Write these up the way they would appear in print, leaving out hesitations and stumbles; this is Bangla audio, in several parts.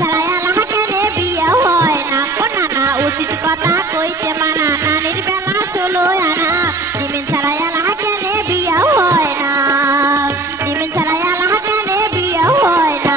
ছাড়া এলাহা কেনে বিয়ে হয় না। ও নানা উচিত কথা কইতে মানা, নানির বেলা 16 আনা। ডিমেন ছাড়া এলাহা কেনে বিয়ে হয় না, ডিমেন ছাড়া এলাহা কেনে বিয়ে হয় না।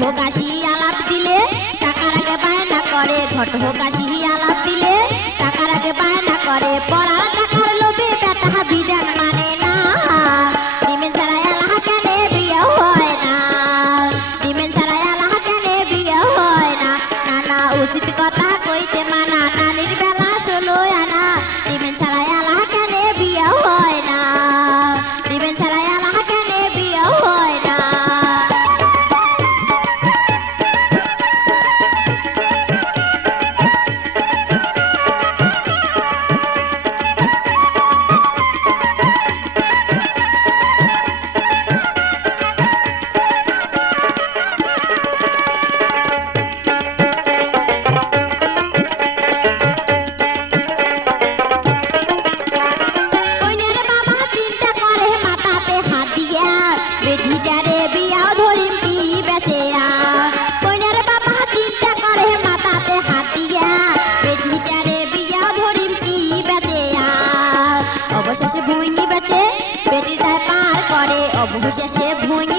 ঘটকাশি আলাপ দিলে টাকার আগে বায়না করে, ঘটকাশি আলাপ দিলে টাকার আগে বায়না করে। পড়ার টাকার লোভে বেটা বিধান মানে না, ডিমেন ছাড়া এলাহা কেনে বিয়ে হয় না, ডিমেন ছাড়া এলাহা কেনে বিয়ে হয় না। নানা উচিত কথা কইতে মানা, নানির বেলা 16 আনা। ডিমেন ছাড়া এলাহা কেনে বিয়ে হয় না, ডিমেন ছাড়া এলাহা কেনে বিয়ে হয় না। অবশেষে ভুঁই বেচে বেটি যায় পার করে, অবশেষে ভুঁই